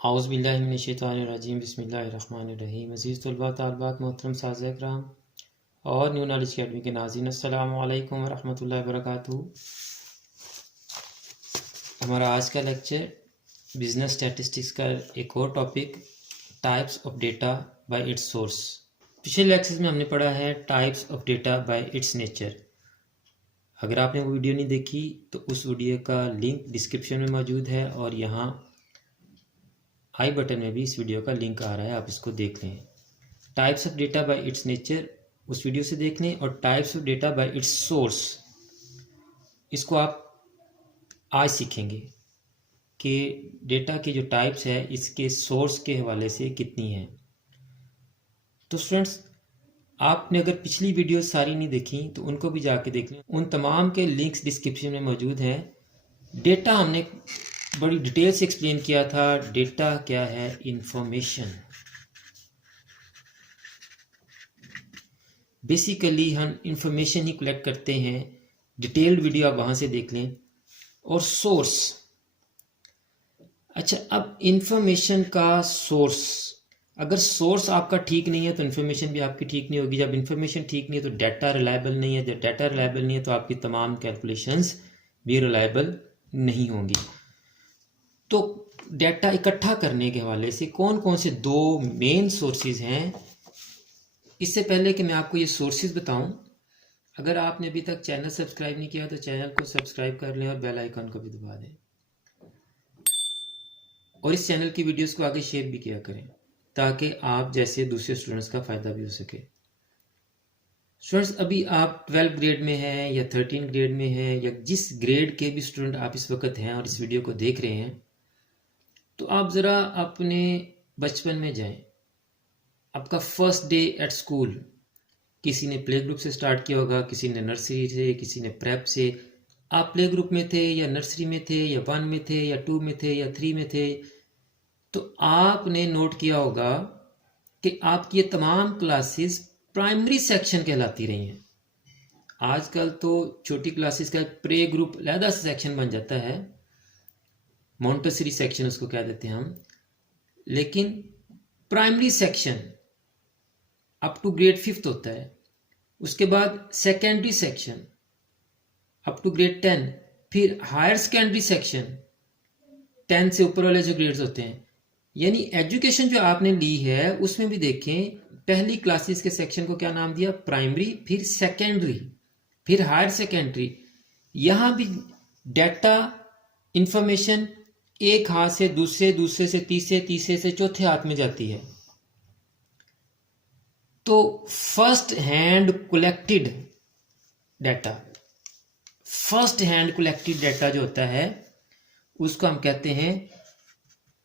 औज़ुबिल्लाहिमिनश्शैतानिर्रजीम बिस्मिल्लाहिर्रहमानिर्रहीम। अज़ीज़ तलबा तालिबात मोहतरम साज़ इकराम और न्यू नॉलेज अकेडमी के नाज़रीन, अस्सलामु अलैकुम वरहमतुल्लाहि वबरकातुहू। हमारा आज का लेक्चर बिजनेस स्टैटिस्टिक्स का एक और topic types of data bye it's source. पिछले लेक्चर में हमने पढ़ा है types of data bye it's nature. अगर आपने वो वीडियो नहीं देखी तो उस वीडियो का लिंक डिस्क्रिप्शन में मौजूद है और यहाँ आई बटन में भी इस वीडियो का लिंक आ रहा है, आप इसको देख लें। Types of data bye it's nature उस वीडियो से देख लें और types of data bye it's source इसको आप आज सीखेंगे कि डेटा के जो टाइप्स है इसके सोर्स के हवाले से कितनी हैं। तो स्टूडेंट्स, आपने अगर पिछली वीडियो सारी नहीं देखी तो उनको भी जाके देख लें, उन तमाम के लिंक्स डिस्क्रिप्शन में मौजूद हैं। डेटा हमने बड़ी डिटेल से एक्सप्लेन किया था। डेटा क्या है? इंफॉर्मेशन। बेसिकली हम इंफॉर्मेशन ही कलेक्ट करते हैं। डिटेल्ड वीडियो आप वहां से देख लें। और सोर्स, अच्छा, अब इंफॉर्मेशन का सोर्स, अगर सोर्स आपका ठीक नहीं है तो इंफॉर्मेशन भी आपकी ठीक नहीं होगी। जब इंफॉर्मेशन ठीक नहीं है तो डाटा रिलायबल नहीं है। जब डाटा रिलायबल नहीं है तो आपकी तमाम कैलकुलेशंस भी रिलायबल नहीं होंगी। तो डाटा इकट्ठा करने के हवाले से कौन कौन से दो मेन सोर्सेज हैं, इससे पहले कि मैं आपको ये सोर्सेज बताऊं, अगर आपने अभी तक चैनल सब्सक्राइब नहीं किया तो चैनल को सब्सक्राइब कर लें और बेल आइकन को भी दबा दें और इस चैनल की वीडियोस को आगे शेयर भी किया करें ताकि आप जैसे दूसरे स्टूडेंट्स का फ़ायदा भी हो सके। स्टूडेंट्स, अभी आप 12 ग्रेड में हैं या 13 ग्रेड में हैं या जिस ग्रेड के भी स्टूडेंट आप इस वक्त हैं और इस वीडियो को देख रहे हैं, तो आप ज़रा अपने बचपन में जाएं। आपका फर्स्ट डे एट स्कूल, किसी ने प्ले ग्रुप से स्टार्ट किया होगा, किसी ने नर्सरी से, किसी ने प्रेप से। आप प्ले ग्रुप में थे या नर्सरी में थे या 1 में थे या 2 में थे या 3 में थे, तो आपने नोट किया होगा कि आपकी ये तमाम क्लासेस प्राइमरी सेक्शन कहलाती रही हैं। आजकल तो छोटी क्लासेस का प्रे ग्रुप अलहदा सा सेक्शन बन जाता है, मॉन्टेसरी सेक्शन उसको कह देते हैं हम। लेकिन primary section up to grade 5th होता है। उसके बाद secondary section up to grade 10, फिर हायर सेकेंडरी सेक्शन 10 से ऊपर वाले जो ग्रेड्स होते हैं। यानी एजुकेशन जो आपने ली है उसमें भी देखें, पहली क्लासेस के सेक्शन को क्या नाम दिया? प्राइमरी, फिर सेकेंडरी, फिर हायर सेकेंडरी। यहाँ भी डाटा इंफॉर्मेशन एक हाथ से दूसरे, दूसरे से तीसरे, तीसरे से चौथे हाथ में जाती है। तो first hand collected data, first hand collected data जो होता है उसको हम कहते हैं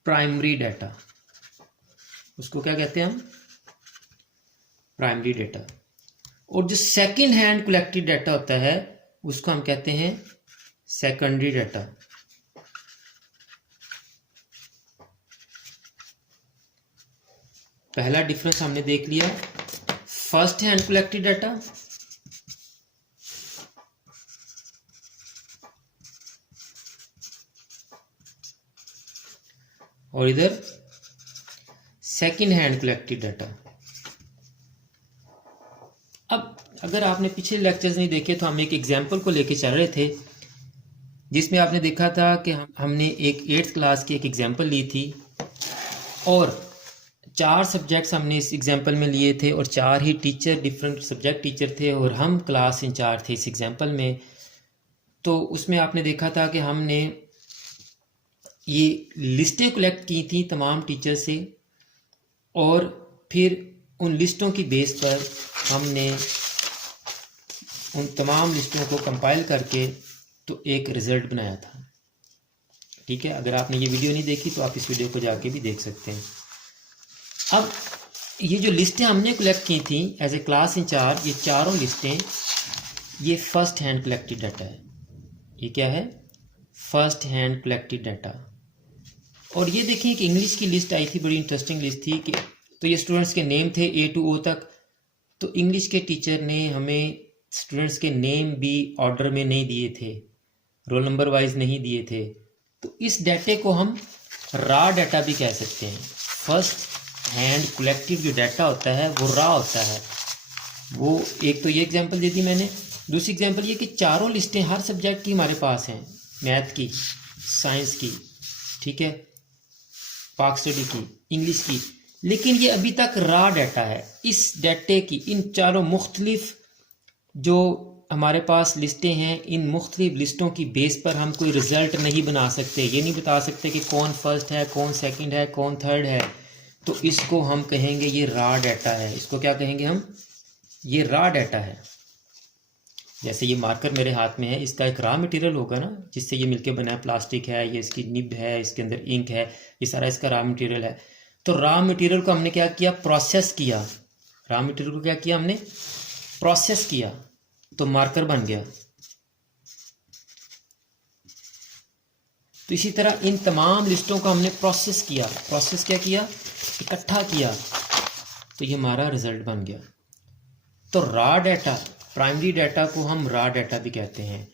प्राइमरी डाटा। उसको क्या कहते हैं हम? Primary data. और जो सेकंड हैंड कलेक्टेड डाटा होता है उसको हम कहते हैं सेकेंडरी डाटा। पहला डिफरेंस हमने देख लिया, फर्स्ट हैंड कलेक्टेड डाटा और इधर सेकंड हैंड कलेक्टेड डाटा। अब अगर आपने पिछले लेक्चर्स नहीं देखे तो हम एक एग्जांपल को लेके चल रहे थे जिसमें आपने देखा था कि हमने एक 8th क्लास की एक एग्जांपल ली थी और 4 सब्जेक्ट्स हमने इस एग्जांपल में लिए थे और 4 ही टीचर, डिफरेंट सब्जेक्ट टीचर थे और हम क्लास इंचार्ज थे इस एग्जांपल में। तो उसमें आपने देखा था कि हमने ये लिस्टें कलेक्ट की थी तमाम टीचर से और फिर उन लिस्टों की बेस पर हमने उन तमाम लिस्टों को कंपाइल करके तो एक रिज़ल्ट बनाया था। ठीक है, अगर आपने ये वीडियो नहीं देखी तो आप इस वीडियो को जाके भी देख सकते हैं। अब ये जो लिस्टें हमने कलेक्ट की थी एज ए क्लास इंचार्ज, ये चारों लिस्टें, ये फर्स्ट हैंड कलेक्टेड डाटा है। ये क्या है? First hand collected data. और ये देखिए कि इंग्लिश की लिस्ट आई थी, बड़ी इंटरेस्टिंग लिस्ट थी कि तो ये स्टूडेंट्स के नेम थे A to O तक। तो इंग्लिश के टीचर ने हमें स्टूडेंट्स के नेम भी ऑर्डर में नहीं दिए थे, रोल नंबर वाइज नहीं दिए थे। तो इस डाटे को हम रॉ डाटा भी कह सकते हैं। फर्स्ट हैंड कलेक्टेड जो डाटा होता है वो रॉ होता है। वो एक तो ये एग्जांपल दे दी मैंने। दूसरी एग्जांपल ये कि चारों लिस्टें हर सब्जेक्ट की हमारे पास हैं, मैथ की, साइंस की, ठीक है, पाक स्टडी की, इंग्लिश की, लेकिन ये अभी तक रॉ डाटा है। इस डाटे की, इन चारों मुख्तलिफ जो हमारे पास लिस्टें हैं, इन मुख्तलिफ लिस्टों की बेस पर हम कोई रिज़ल्ट नहीं बना सकते। ये नहीं बता सकते कि कौन फर्स्ट है, कौन सेकंड है, कौन थर्ड है। तो इसको हम कहेंगे ये रॉ डाटा है। इसको क्या कहेंगे हम? ये रॉ डाटा है। जैसे ये मार्कर मेरे हाथ में है, इसका एक रॉ मटेरियल होगा ना, जिससे ये मिलके बना है। प्लास्टिक है, ये इसकी निब है, इसके अंदर इंक है, ये सारा इसका रॉ मटेरियल है। तो रॉ मटेरियल को हमने क्या किया? प्रोसेस किया। रॉ मटेरियल को क्या किया हमने? प्रोसेस किया, तो मार्कर बन गया। तो इसी तरह इन तमाम लिस्टों को हमने प्रोसेस किया। प्रोसेस क्या किया? इकट्ठा किया, तो ये हमारा रिजल्ट बन गया। तो रॉ डाटा, प्राइमरी डाटा को हम रॉ डाटा भी कहते हैं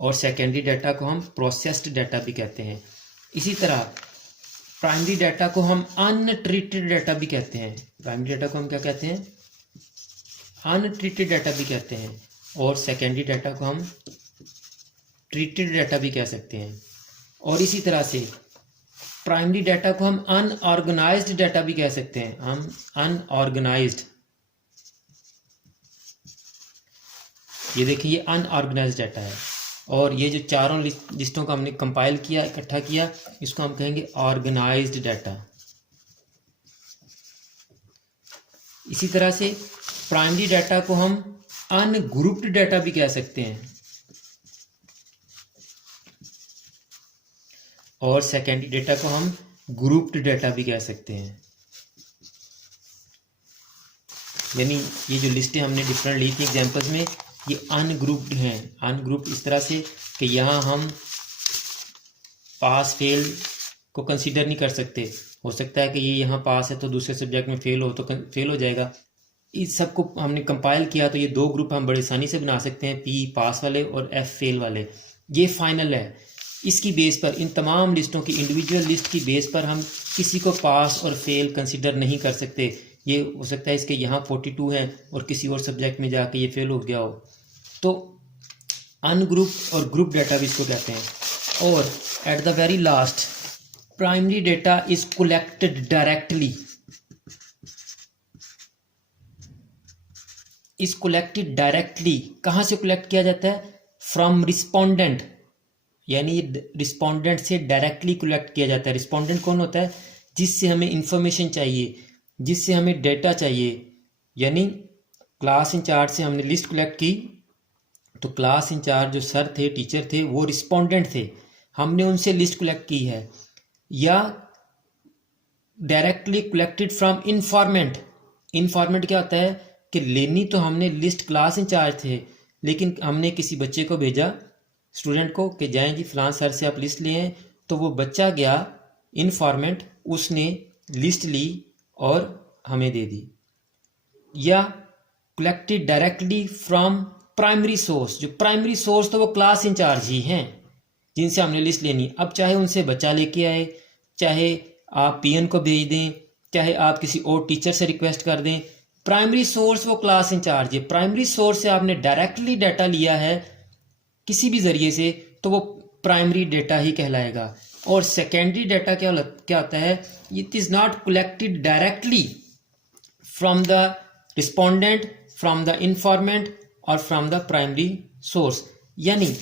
और सेकेंडरी डाटा को हम प्रोसेस्ड डाटा भी कहते हैं। इसी तरह प्राइमरी डाटा को हम अनट्रीटेड डाटा भी कहते हैं। प्राइमरी डाटा को हम क्या कहते हैं? अनट्रीटेड डाटा भी कहते हैं। और सेकेंडरी डाटा को हम ट्रीटेड डाटा भी कह सकते हैं। और इसी तरह से प्राइमरी डाटा को हम अनऑर्गेनाइज्ड डाटा भी कह सकते हैं। हम अनऑर्गेनाइज्ड, ये देखिए ये अनऑर्गेनाइज्ड डाटा है। और ये जो चारों लिस्टों को हमने कंपाइल किया, इकट्ठा किया, इसको हम कहेंगे ऑर्गेनाइज्ड डाटा। इसी तरह से प्राइमरी डाटा को हम अनग्रुप्ड डाटा भी कह सकते हैं और सेकेंडरी डाटा को हम ग्रुप्ड डाटा भी कह सकते हैं। यानी ये जो लिस्टें हमने डिफरेंट ली थी एग्जांपल्स में, ये अनग्रुप्ड हैं। अनग्रुप्ड इस तरह से कि यहाँ हम पास फेल को कंसीडर नहीं कर सकते। हो सकता है कि ये यहाँ पास है तो दूसरे सब्जेक्ट में फेल हो तो फेल हो जाएगा। इस सब को हमने कंपाइल किया तो ये दो ग्रुप हम बड़े आसानी से बना सकते हैं, पी पास वाले और एफ फेल वाले। ये फाइनल है। इसकी बेस पर, इन तमाम लिस्टों की इंडिविजुअल लिस्ट की बेस पर हम किसी को पास और फेल कंसीडर नहीं कर सकते। ये हो सकता है इसके यहाँ 42 हैं और किसी और सब्जेक्ट में जाके ये फेल हो गया हो। तो अनग्रुप और ग्रुप डाटा भी इसको कहते हैं। और at the very last, primary data is collected directly. Is collected directly. कहाँ से कलेक्ट किया जाता है? फ्रॉम रिस्पोंडेंट, यानी रिस्पोंडेंट से डायरेक्टली कलेक्ट किया जाता है। रिस्पोंडेंट कौन होता है? जिससे हमें इंफॉर्मेशन चाहिए, जिससे हमें डेटा चाहिए। यानी क्लास इंचार्ज से हमने लिस्ट कलेक्ट की तो क्लास इंचार्ज जो सर थे, टीचर थे, वो रिस्पोंडेंट थे, हमने उनसे लिस्ट कलेक्ट की है। या directly collected from informant. Informant क्या होता है कि लेनी तो हमने लिस्ट क्लास इंचार्ज थे, लेकिन हमने किसी बच्चे को भेजा, स्टूडेंट को, कि जाएं जी फलां सर से आप लिस्ट लें। तो वो बच्चा गया इन्फॉर्मेंट, उसने लिस्ट ली और हमें दे दी। या collected directly from primary source. जो प्राइमरी सोर्स तो वो क्लास इंचार्ज ही हैं जिनसे हमने लिस्ट लेनी। अब चाहे उनसे बच्चा लेके आए, चाहे आप पीएन को भेज दें, चाहे आप किसी और टीचर से रिक्वेस्ट कर दें, प्राइमरी सोर्स वो क्लास इंचार्ज है। प्राइमरी सोर्स से आपने डायरेक्टली डाटा लिया है किसी भी जरिए से, तो वो प्राइमरी डाटा ही कहलाएगा। और सेकेंडरी डाटा क्या होता है? It is not collected directly from the respondent, from the इंफॉर्मेंट और फ्रॉम द प्राइमरी सोर्स। यानी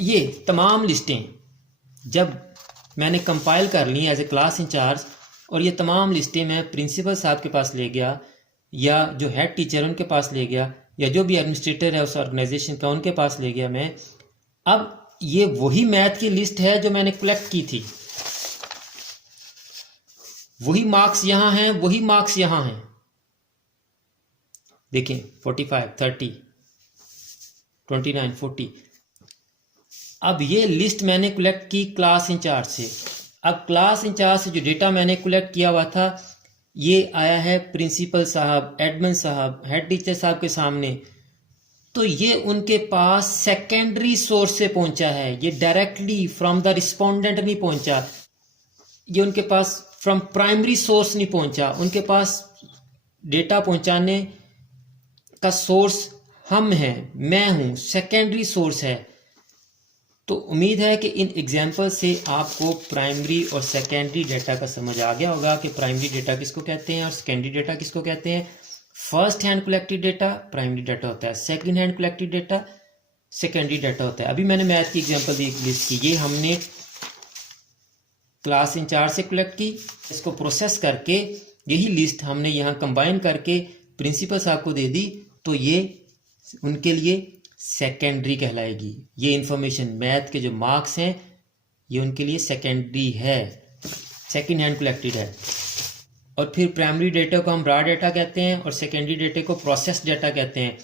ये तमाम लिस्टें जब मैंने कंपाइल कर ली एज ए क्लास इंचार्ज, और ये तमाम लिस्टें मैं प्रिंसिपल साहब के पास ले गया, या जो हेड टीचर उनके पास ले गया, या जो भी एडमिनिस्ट्रेटर है उस ऑर्गेनाइजेशन का उनके पास ले गया मैं। अब ये वही मैथ की लिस्ट है जो मैंने कलेक्ट की थी। वही मार्क्स यहां हैं, वही मार्क्स यहां हैं। देखें 45, 30, 29, 40। अब ये लिस्ट मैंने कलेक्ट की क्लास इंचार्ज से। अब क्लास इंचार्ज से जो डेटा मैंने कलेक्ट किया हुआ था, ये आया है प्रिंसिपल साहब, एडमिन साहब, हेड टीचर साहब के सामने। तो ये उनके पास सेकेंडरी सोर्स से पहुंचा है, ये डायरेक्टली फ्रॉम द रिस्पोंडेंट नहीं पहुंचा। ये उनके पास फ्रॉम प्राइमरी सोर्स नहीं पहुंचा, उनके पास डेटा पहुंचाने का सोर्स हम हैं, मैं हूं, सेकेंडरी सोर्स है। तो उम्मीद है कि इन एग्जाम्पल से आपको प्राइमरी और सेकेंडरी डेटा का समझ आ गया होगा कि प्राइमरी डेटा किसको कहते हैं और सेकेंडरी डेटा किसको कहते हैं। First hand collected data primary data होता है, second hand collected data secondary data होता है। अभी मैंने मैथ की एग्जांपल दी लिस्ट की, ये हमने क्लास इंचार्ज से कलेक्ट की, इसको प्रोसेस करके यही लिस्ट हमने यहाँ कंबाइन करके प्रिंसिपल साहब को दे दी, तो ये उनके लिए सेकेंडरी कहलाएगी। ये इंफॉर्मेशन मैथ के जो मार्क्स हैं ये उनके लिए सेकेंडरी है, सेकंड हैंड कलेक्टेड है। और फिर प्राइमरी डेटा को हम रॉ डेटा कहते हैं और सेकेंडरी डेटा को प्रोसेस डेटा कहते हैं।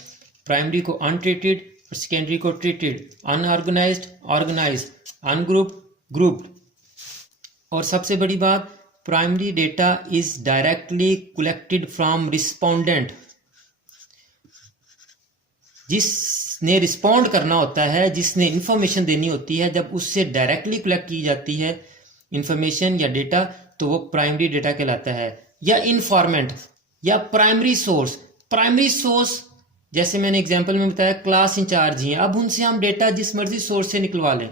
प्राइमरी को अनट्रीटेड और सेकेंडरी को treated, unorganised organised, ungrouped grouped. और सबसे बड़ी बात, primary data is directly collected from respondent. जिसने रिस्पॉन्ड करना होता है, जिसने इंफॉर्मेशन देनी होती है, जब उससे डायरेक्टली कलेक्ट की जाती है इंफॉर्मेशन या डेटा, तो वो प्राइमरी डेटा कहलाता है। या इनफॉर्मेंट या प्राइमरी सोर्स। प्राइमरी सोर्स जैसे मैंने एग्जांपल में बताया क्लास इंचार्ज ही हैं, अब उनसे हम डेटा जिस मर्जी सोर्स से निकलवा लें,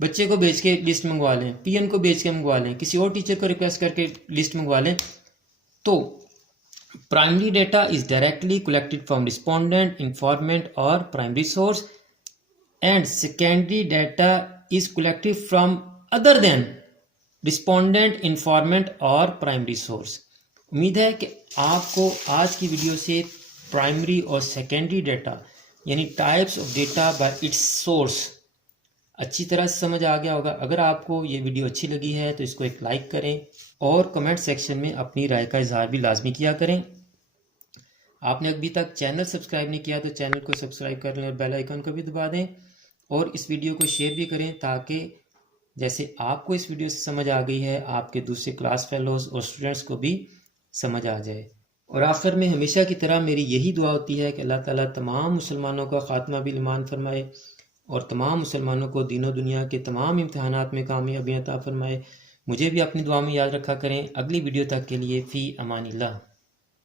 बच्चे को भेज के लिस्ट मंगवा लें, पीएन को भेज के मंगवा लें, किसी और टीचर को रिक्वेस्ट करके लिस्ट मंगवा लें। तो primary data is directly collected from respondent, informant और primary source, and secondary data is collected from other than respondent, informant और प्राइमरी सोर्स। उम्मीद है कि आपको आज की वीडियो से प्राइमरी और सेकेंडरी डाटा यानी types of data bye it's source अच्छी तरह से समझ आ गया होगा। अगर आपको ये वीडियो अच्छी लगी है तो इसको एक लाइक करें और कमेंट सेक्शन में अपनी राय का इजहार भी लाजमी किया करें। आपने अभी तक चैनल सब्सक्राइब नहीं किया तो चैनल को सब्सक्राइब कर लें और बेल आइकन को भी दबा दें और इस वीडियो को शेयर भी करें, ताकि जैसे आपको इस वीडियो से समझ आ गई है आपके दूसरे क्लास फेलोज और स्टूडेंट्स को भी समझ आ जाए। और आखिर में हमेशा की तरह मेरी यही दुआ होती है कि अल्लाह ताला तमाम मुसलमानों का खात्मा भी ईमान फरमाए और तमाम मुसलमानों को दीनों दुनिया के तमाम इम्तिहानात में कामयाबी अता फरमाए। मुझे भी अपनी दुआ में याद रखा करें। अगली वीडियो तक के लिए फ़ी अमानिल्लाह।